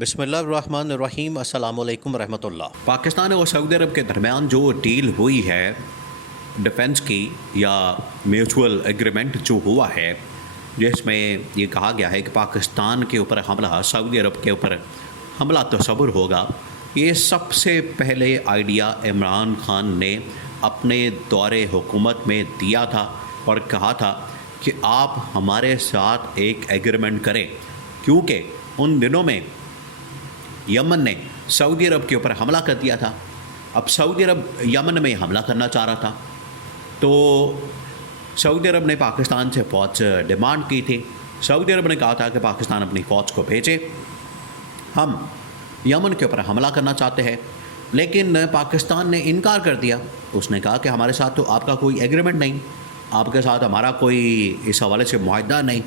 بسم اللہ الرحمن الرحیم۔ السلام علیکم ورحمۃ اللہ۔ پاکستان اور سعودی عرب کے درمیان جو ڈیل ہوئی ہے ڈیفنس کی یا میوچول ایگریمنٹ جو ہوا ہے، جس میں یہ کہا گیا ہے کہ پاکستان کے اوپر حملہ سعودی عرب کے اوپر حملہ تصور ہوگا، یہ سب سے پہلے آئیڈیا عمران خان نے اپنے دور حکومت میں دیا تھا اور کہا تھا کہ آپ ہمارے ساتھ ایک ایگریمنٹ کریں، کیونکہ ان دنوں میں یمن نے سعودی عرب کے اوپر حملہ کر دیا تھا۔ اب سعودی عرب یمن میں حملہ کرنا چاہ رہا تھا، تو سعودی عرب نے پاکستان سے فوج ڈیمانڈ کی تھی۔ سعودی عرب نے کہا تھا کہ پاکستان اپنی فوج کو بھیجے، ہم یمن کے اوپر حملہ کرنا چاہتے ہیں، لیکن پاکستان نے انکار کر دیا۔ اس نے کہا کہ ہمارے ساتھ تو آپ کا کوئی ایگریمنٹ نہیں، آپ کے ساتھ ہمارا کوئی اس حوالے سے معاہدہ نہیں،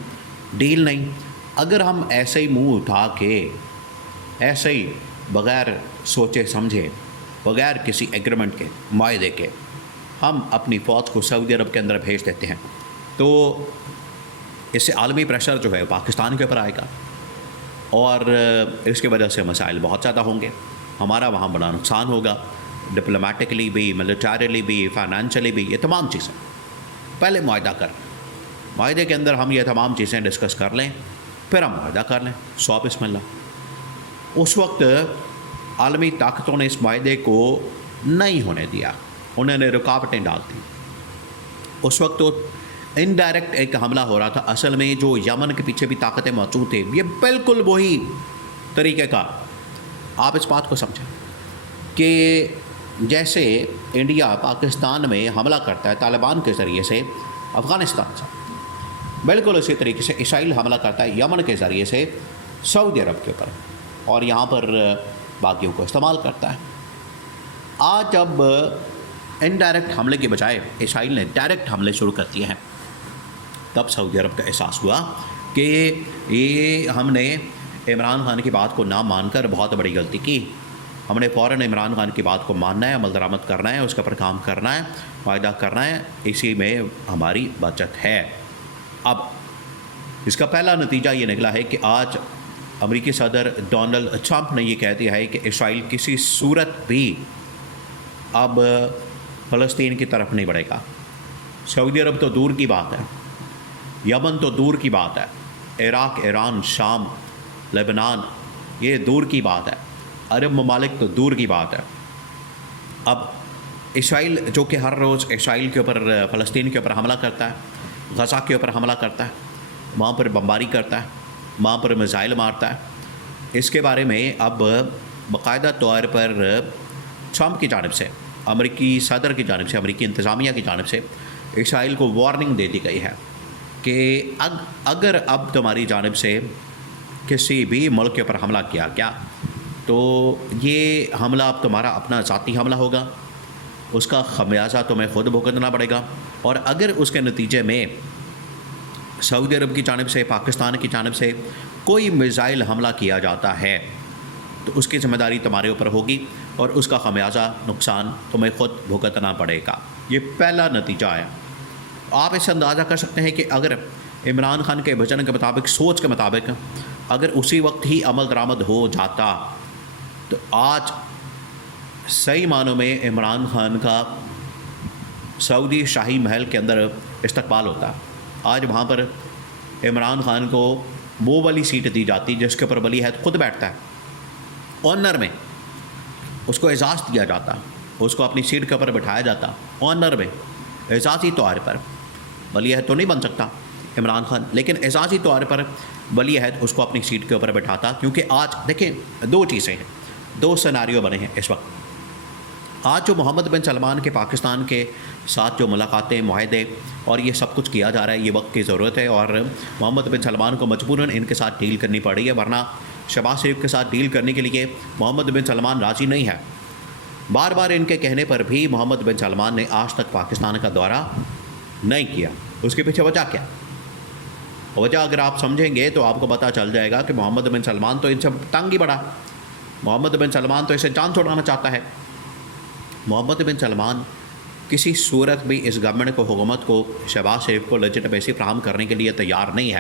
ڈیل نہیں۔ اگر ہم ایسے ہی منہ اٹھا کے ایسے ہی بغیر سوچے سمجھے، بغیر کسی ایگریمنٹ کے، معاہدے کے، ہم اپنی فوج کو سعودی عرب کے اندر بھیج دیتے ہیں، تو اس سے عالمی پریشر جو ہے پاکستان کے اوپر آئے گا اور اس کی وجہ سے مسائل بہت زیادہ ہوں گے، ہمارا وہاں بڑا نقصان ہوگا، ڈپلومیٹکلی بھی، ملیٹریلی بھی، فائنینشلی بھی، یہ تمام چیزیں۔ پہلے معاہدہ معاہدے کے اندر ہم یہ تمام چیزیں ڈسکس کر لیں، پھر ہم معاہدہ کر لیں، بسم اللہ۔ اس وقت عالمی طاقتوں نے اس معاہدے کو نہیں ہونے دیا، انہوں نے رکاوٹیں ڈال دی۔ اس وقت تو انڈائریکٹ ایک حملہ ہو رہا تھا، اصل میں جو یمن کے پیچھے بھی طاقتیں موجود تھیں، یہ بالکل وہی طریقہ کار۔ آپ اس بات کو سمجھیں کہ جیسے انڈیا پاکستان میں حملہ کرتا ہے طالبان کے ذریعے سے افغانستان سے، بالکل اسی طریقے سے اسرائیل حملہ کرتا ہے یمن کے ذریعے سے سعودی عرب کے اوپر، اور یہاں پر باغیوں کو استعمال کرتا ہے۔ آج اب انڈائریکٹ حملے کے بجائے اسرائیل نے ڈائریکٹ حملے شروع کر دیے ہیں، تب سعودی عرب کا احساس ہوا کہ یہ ہم نے عمران خان کی بات کو نہ مان کر بہت بڑی غلطی کی۔ ہم نے فوراً عمران خان کی بات کو ماننا ہے، عمل درآمد کرنا ہے، اس کے اوپر کام کرنا ہے، معاہدہ کرنا ہے، اسی میں ہماری بچت ہے۔ اب اس کا پہلا نتیجہ یہ نکلا ہے کہ آج امریکی صدر ڈونلڈ ٹرمپ نے یہ کہہ دیا ہے کہ اسرائیل کسی صورت بھی اب فلسطین کی طرف نہیں بڑھے گا۔ سعودی عرب تو دور کی بات ہے، یمن تو دور کی بات ہے، عراق، ایران، شام، لبنان، یہ دور کی بات ہے، عرب ممالک تو دور کی بات ہے۔ اب اسرائیل جو کہ ہر روز اسرائیل کے اوپر، فلسطین کے اوپر حملہ کرتا ہے، غزہ کے اوپر حملہ کرتا ہے، وہاں پر بمباری کرتا ہے، وہاں پر میزائل مارتا ہے، اس کے بارے میں اب باقاعدہ طور پر ٹرمپ کی جانب سے، امریکی صدر کی جانب سے، امریکی انتظامیہ کی جانب سے اسرائیل کو وارننگ دے دی گئی ہے کہ اگر اب تمہاری جانب سے کسی بھی ملک کے اوپر حملہ کیا گیا تو یہ حملہ اب تمہارا اپنا ذاتی حملہ ہوگا، اس کا خمیازہ تمہیں خود بھگتنا پڑے گا، اور اگر اس کے نتیجے میں سعودی عرب کی جانب سے، پاکستان کی جانب سے کوئی میزائل حملہ کیا جاتا ہے تو اس کی ذمہ داری تمہارے اوپر ہوگی اور اس کا خمیازہ، نقصان تمہیں خود بھگتنا پڑے گا۔ یہ پہلا نتیجہ ہے۔ آپ اس سے اندازہ کر سکتے ہیں کہ اگر عمران خان کے وژن کے مطابق، سوچ کے مطابق، اگر اسی وقت ہی عمل درآمد ہو جاتا تو آج صحیح معنوں میں عمران خان کا سعودی شاہی محل کے اندر استقبال ہوتا۔ آج وہاں پر عمران خان کو وہ والی سیٹ دی جاتی جس کے اوپر ولی عہد خود بیٹھتا ہے، آنر میں اس کو اعزاز دیا جاتا، اس کو اپنی سیٹ کے اوپر بٹھایا جاتا، آنر میں، اعزازی طور پر۔ ولی عہد تو نہیں بن سکتا عمران خان، لیکن اعزازی طور پر ولی عہد اس کو اپنی سیٹ کے اوپر بٹھاتا، کیونکہ آج دیکھیں دو چیزیں ہیں، دو سیناریو بنے ہیں اس وقت۔ آج جو محمد بن سلمان کے پاکستان کے ساتھ جو ملاقاتیں، معاہدے اور یہ سب کچھ کیا جا رہا ہے، یہ وقت کی ضرورت ہے، اور محمد بن سلمان کو مجبوراً ان کے ساتھ ڈیل کرنی پڑ رہی ہے، ورنہ شہباز شریف کے ساتھ ڈیل کرنے کے لیے محمد بن سلمان راضی نہیں ہے۔ بار بار ان کے کہنے پر بھی محمد بن سلمان نے آج تک پاکستان کا دورہ نہیں کیا۔ اس کے پیچھے وجہ کیا؟ وجہ اگر آپ سمجھیں گے تو آپ کو پتہ چل جائے گا کہ محمد بن سلمان تو ان سے تنگ ہی بڑا، محمد بن سلمان تو اسے جان چھوڑانا چاہتا ہے۔ محمد بن سلمان کسی صورت بھی اس گورنمنٹ کو، حکومت کو، شہباز شریف کو لیجٹمیسی فراہم کرنے کے لیے تیار نہیں ہے۔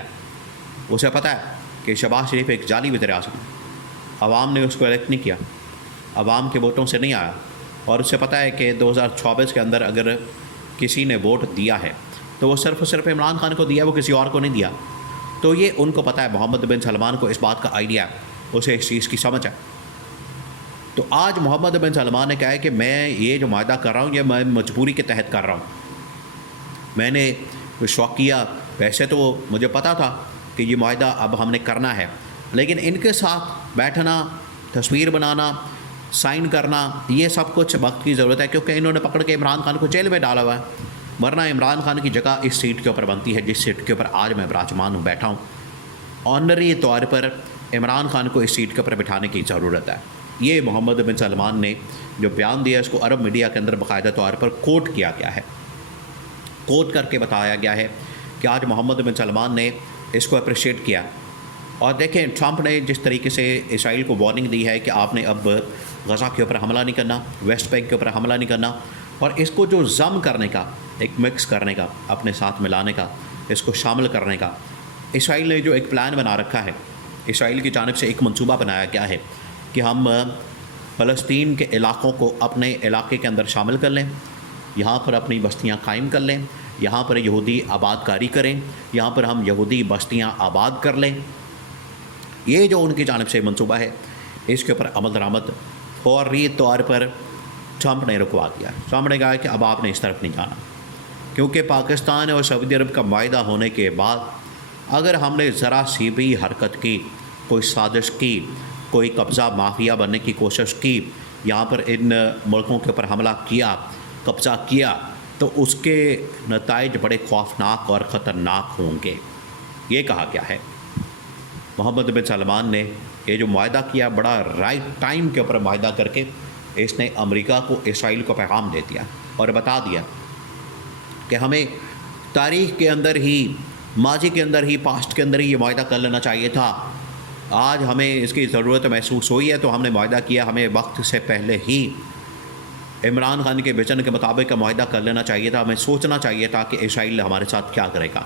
اسے پتہ ہے کہ شہباز شریف ایک جعلی وزیر اعظم ہے، عوام نے اس کو الیکٹ نہیں کیا، عوام کے ووٹوں سے نہیں آیا، اور اسے پتہ ہے کہ 2024 کے اندر اگر کسی نے ووٹ دیا ہے تو وہ صرف اور صرف عمران خان کو دیا، وہ کسی اور کو نہیں دیا. تو یہ ان کو پتہ ہے، محمد بن سلمان کو اس بات کا آئیڈیا ہے، اسے اس چیز کی سمجھ ہے. تو آج محمد بن سلمان نے کہا ہے کہ میں یہ جو معاہدہ کر رہا ہوں یہ میں مجبوری کے تحت کر رہا ہوں. میں نے شوقیہ، ویسے تو مجھے پتہ تھا کہ یہ معاہدہ اب ہم نے کرنا ہے، لیکن ان کے ساتھ بیٹھنا، تصویر بنانا، سائن کرنا، یہ سب کچھ وقت کی ضرورت ہے، کیونکہ انہوں نے پکڑ کے عمران خان کو جیل میں ڈالا ہوا ہے. ورنہ عمران خان کی جگہ اس سیٹ کے اوپر بنتی ہے جس سیٹ کے اوپر آج میں براجمان ہوں، بیٹھا ہوں. آنری طور پر عمران خان کو اس سیٹ کے اوپر بٹھانے کی ضرورت ہے. یہ محمد بن سلمان نے جو بیان دیا اس کو عرب میڈیا کے اندر باقاعدہ طور پر کوٹ کیا گیا ہے، کوٹ کر کے بتایا گیا ہے کہ آج محمد بن سلمان نے اس کو اپریشیٹ کیا. اور دیکھیں ٹرمپ نے جس طریقے سے اسرائیل کو وارننگ دی ہے کہ آپ نے اب غزہ کے اوپر حملہ نہیں کرنا، ویسٹ بینک کے اوپر حملہ نہیں کرنا، اور اس کو جو ضم کرنے کا، ایک مکس کرنے کا، اپنے ساتھ ملانے کا، اس کو شامل کرنے کا اسرائیل نے جو ایک پلان بنا رکھا ہے، اسرائیل کی جانب سے ایک منصوبہ بنایا گیا ہے کہ ہم فلسطین کے علاقوں کو اپنے علاقے کے اندر شامل کر لیں، یہاں پر اپنی بستیاں قائم کر لیں، یہاں پر یہودی آباد کاری کریں، یہاں پر ہم یہودی بستیاں آباد کر لیں. یہ جو ان کی جانب سے منصوبہ ہے اس کے اوپر عمل درآمد فوری طور پر ٹرمپ نے رکوا دیا. ٹرمپ نے کہا کہ اب آپ نے اس طرف نہیں جانا، کیونکہ پاکستان اور سعودی عرب کا معاہدہ ہونے کے بعد اگر ہم نے ذرا سی بھی حرکت کی، کوئی سازش کی، کوئی قبضہ مافیا بننے کی کوشش کی، یہاں پر ان ملکوں کے اوپر حملہ کیا، قبضہ کیا، تو اس کے نتائج بڑے خوفناک اور خطرناک ہوں گے. یہ کہا گیا ہے. محمد بن سلمان نے یہ جو معاہدہ کیا، بڑا رائٹ ٹائم کے اوپر معاہدہ کر کے اس نے امریکہ کو، اسرائیل کو پیغام دے دیا اور بتا دیا کہ ہمیں تاریخ کے اندر ہی، ماضی کے اندر ہی، پاسٹ کے اندر ہی یہ معاہدہ کر لینا چاہیے تھا. آج ہمیں اس کی ضرورت محسوس ہوئی ہے تو ہم نے معاہدہ کیا. ہمیں وقت سے پہلے ہی عمران خان کے ویژن کے مطابق کا معاہدہ کر لینا چاہیے تھا. ہمیں سوچنا چاہیے تھا کہ اسرائیل ہمارے ساتھ کیا کرے گا.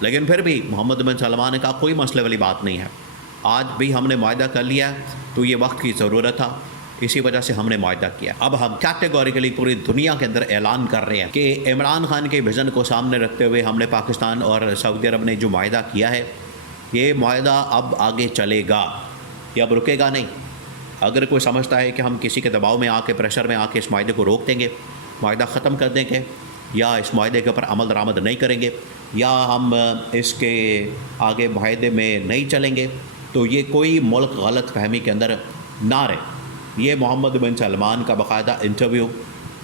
لیکن پھر بھی محمد بن سلمان نے کہا کوئی مسئلے والی بات نہیں ہے، آج بھی ہم نے معاہدہ کر لیا تو یہ وقت کی ضرورت تھا، اسی وجہ سے ہم نے معاہدہ کیا. اب ہم کیٹیگوریکلی پوری دنیا کے اندر اعلان کر رہے ہیں کہ عمران خان کے ویژن کو سامنے رکھتے ہوئے ہم نے پاکستان اور سعودی عرب نے جو معاہدہ کیا ہے، یہ معاہدہ اب آگے چلے گا، یہ اب رکے گا نہیں. اگر کوئی سمجھتا ہے کہ ہم کسی کے دباؤ میں آ کے، پریشر میں آ کے اس معاہدے کو روک دیں گے، معاہدہ ختم کر دیں گے، یا اس معاہدے کے اوپر عمل درآمد نہیں کریں گے، یا ہم اس کے آگے معاہدے میں نہیں چلیں گے، تو یہ کوئی ملک غلط فہمی کے اندر نہ رہے. یہ محمد بن سلمان کا باقاعدہ انٹرویو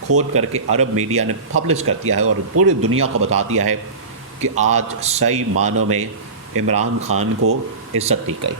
کھود کر کے عرب میڈیا نے پبلش کر دیا ہے اور پوری دنیا کو بتا دیا ہے کہ آج صحیح معنوں میں عمران خان کو عزت دی گئی.